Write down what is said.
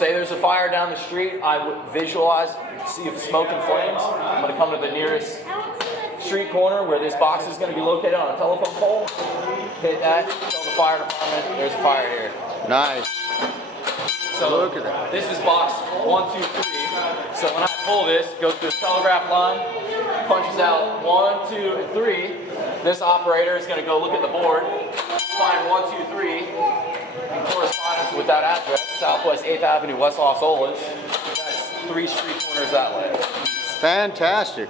say there's a fire down the street, I would visualize, see if smoke and flames. I'm going to come to the nearest street corner where this box is going to be located on a telephone pole. Hit that, tell the fire department, there's a fire here. Nice. So look at that. This is box 1, 2, 3. So when I pull this, goes through the telegraph line, punches out 1, 2, and 3. This operator is going to go look at the board, find 1, 2, 3, in correspondence with that address, Southwest 8th Avenue, West Los Olas. That's 3 street corners that way. Fantastic.